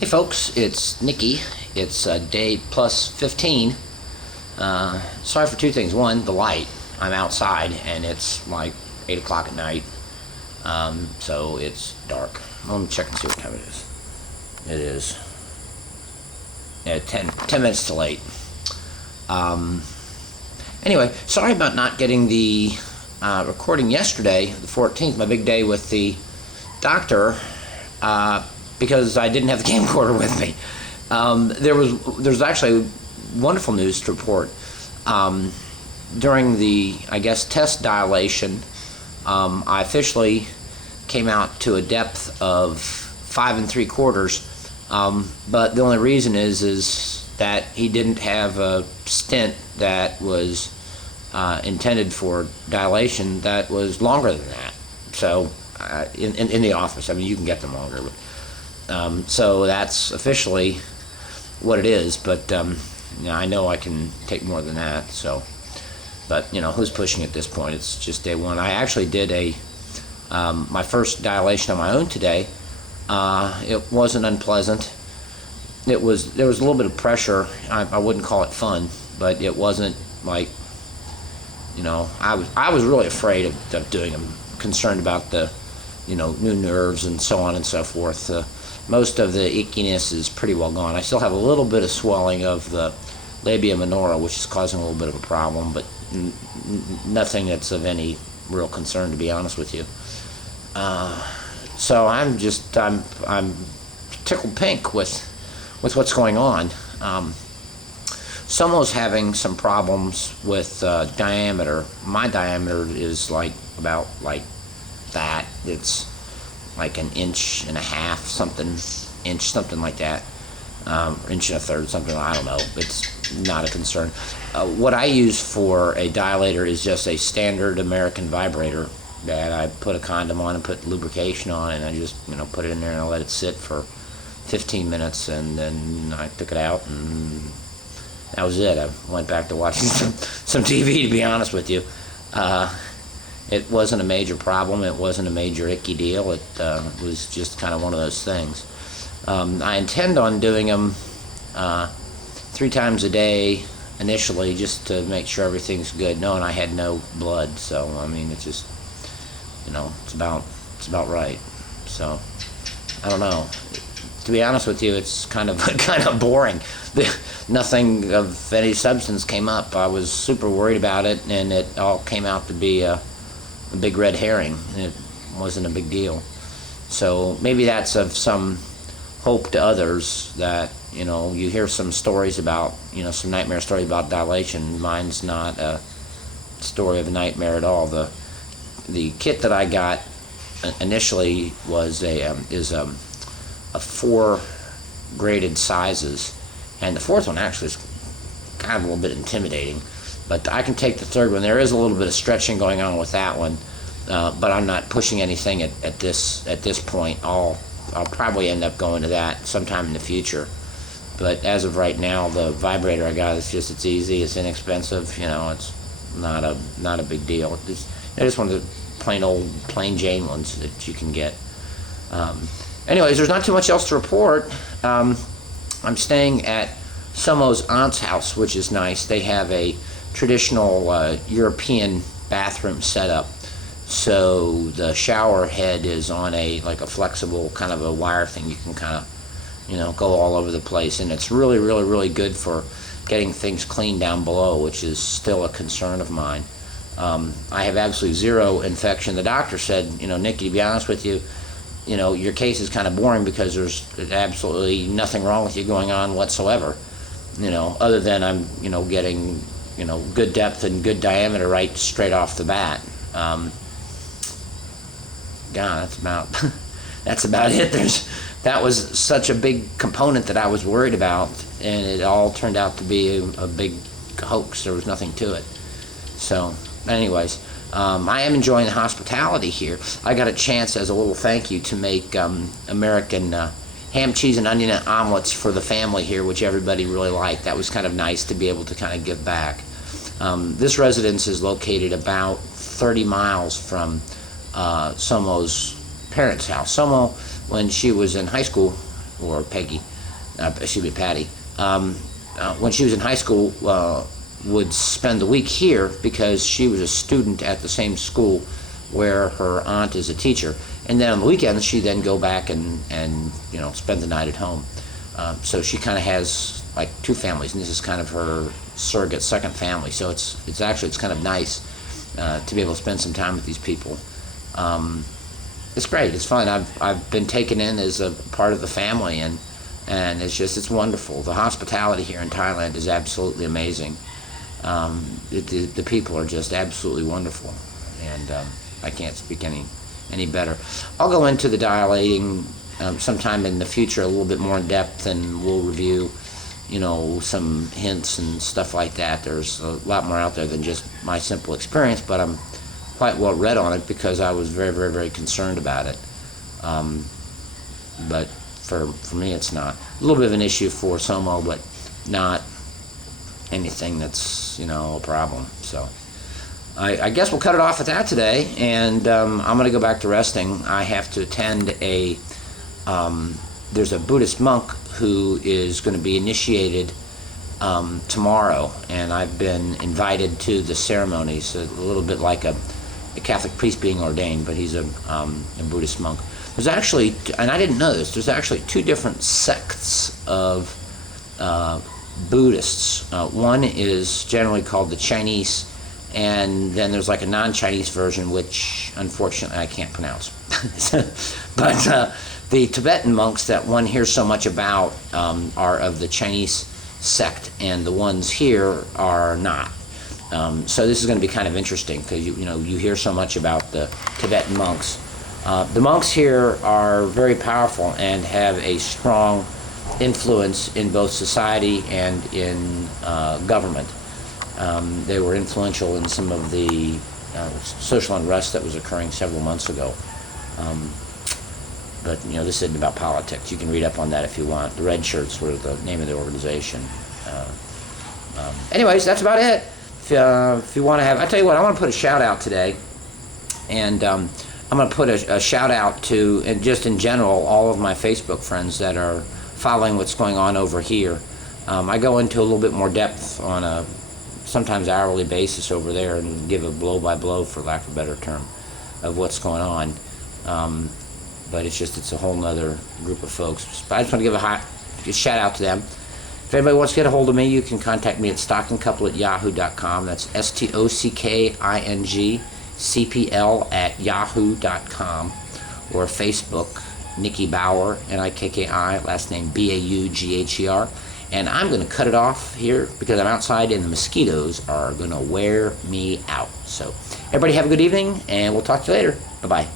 Hey folks, it's Nikki. It's day plus 15. Sorry for two things. One, the light. I'm outside and it's like 8 o'clock at night, so it's dark. Let me check and see what time it is. It is 10 minutes till 8. Anyway, sorry about not getting the recording yesterday, the 14th, my big day with the doctor. Because I didn't have the camcorder with me. There's actually wonderful news to report. During the, I guess, test dilation, I officially came out to a depth of 5 3/4. But the only reason is that he didn't have a stent that was intended for dilation that was longer than that. So in the office, I mean, you can get them longer, but so that's officially what it is, but I know I can take more than that, so, but who's pushing at this point? It's just day one. I actually did my first dilation on my own today. It wasn't unpleasant. There was a little bit of pressure. I wouldn't call it fun, but it wasn't like, I was really afraid of doing them, concerned about the new nerves and so on and so forth. Most of the ickiness is pretty well gone. I still have a little bit of swelling of the labia minora, which is causing a little bit of a problem, but nothing that's of any real concern, to be honest with you. So I'm tickled pink with what's going on. Someone's having some problems with diameter. My diameter is about that. It's like 1.5 inches, something like that, 1.33 inches, something, I don't know. It's not a concern. What I use for a dilator is just a standard American vibrator that I put a condom on and put lubrication on, and I just put it in there and I let it sit for 15 minutes, and then I took it out, and that was it. I went back to watching some TV, to be honest with you. It wasn't a major problem. It wasn't a major icky deal. It was just kind of one of those things. I intend on doing them 3 times a day initially, just to make sure everything's good, knowing I had no blood. So I mean, it's just it's about right. So I don't know. To be honest with you, it's kind of boring. Nothing of any substance came up. I was super worried about it, and it all came out to be a big red herring, and it wasn't a big deal. So maybe that's of some hope to others, that you hear some stories about some nightmare stories about dilation. Mine's not a story of a nightmare at all. The kit that I got initially was is 4 graded sizes, and the 4th one actually is kind of a little bit intimidating. But I can take the 3rd one. There is a little bit of stretching going on with that one, but I'm not pushing anything at this point. I'll probably end up going to that sometime in the future. But as of right now, the vibrator I got it's easy, it's inexpensive. It's not a big deal. I just one of the plain Jane ones that you can get. Anyways, there's not too much else to report. I'm staying at Somo's aunt's house, which is nice. They have a traditional European bathroom setup. So the shower head is on a flexible kind of a wire thing. You can kind of go all over the place, and it's really, really, really good for getting things clean down below, which is still a concern of mine. I have absolutely zero infection. The doctor said, Nikki, to be honest with you, your case is kind of boring because there's absolutely nothing wrong with you going on whatsoever. Other than I'm getting good depth and good diameter right straight off the bat. God, that's about it. That was such a big component that I was worried about, and it all turned out to be a big hoax. There was nothing to it. So, anyways, I am enjoying the hospitality here. I got a chance as a little thank you to make American ham, cheese, and onion omelets for the family here, which everybody really liked. That was kind of nice to be able to kind of give back. This residence is located about 30 miles from Somo's parents' house. Somo, when she was in high school, or Peggy, excuse me, Patty, when she was in high school, would spend the week here because she was a student at the same school where her aunt is a teacher. And then on the weekends, she'd then go back and spend the night at home. So she kind of has like two families, and this is kind of her surrogate second family. So it's kind of nice to be able to spend some time with these people. It's great. It's fun. I've been taken in as a part of the family, and it's wonderful. The hospitality here in Thailand is absolutely amazing. The people are just absolutely wonderful, and I can't speak any better. I'll go into the dilating sometime in the future a little bit more in depth, and we'll review some hints and stuff like that. There's a lot more out there than just my simple experience, but I'm quite well read on it because I was very, very, very concerned about it. But for me, it's not. A little bit of an issue for Somo, but not anything that's a problem. So I guess we'll cut it off at that today, and I'm going to go back to resting. I have to attend there's a Buddhist monk who is going to be initiated tomorrow, and I've been invited to the ceremonies, a little bit like a Catholic priest being ordained, but he's a Buddhist monk. There's actually, and I didn't know this, there's actually two different sects of Buddhists. One is generally called the Chinese, and then there's like a non-Chinese version, which unfortunately I can't pronounce. But the Tibetan monks that one hears so much about are of the Chinese sect, and the ones here are not. So this is going to be kind of interesting because you hear so much about the Tibetan monks. The monks here are very powerful and have a strong influence in both society and in government. They were influential in some of the social unrest that was occurring several months ago. But this isn't about politics. You can read up on that if you want. The Red Shirts were the name of the organization. Anyways, that's about it. If you want to have, I tell you what, I want to put a shout out today, and I'm going to put a shout out to, and just in general, all of my Facebook friends that are following what's going on over here. I go into a little bit more depth on a sometimes hourly basis over there and give a blow by blow, for lack of a better term, of what's going on. But it's a whole nother group of folks. But I just want to give a shout out to them. If anybody wants to get a hold of me, you can contact me at stockingcouple@yahoo.com. That's stockingcpl@yahoo.com, or Facebook, Nikki Bauer, Nikki, last name Baugher. And I'm going to cut it off here because I'm outside and the mosquitoes are going to wear me out. So everybody have a good evening, and we'll talk to you later. Bye-bye.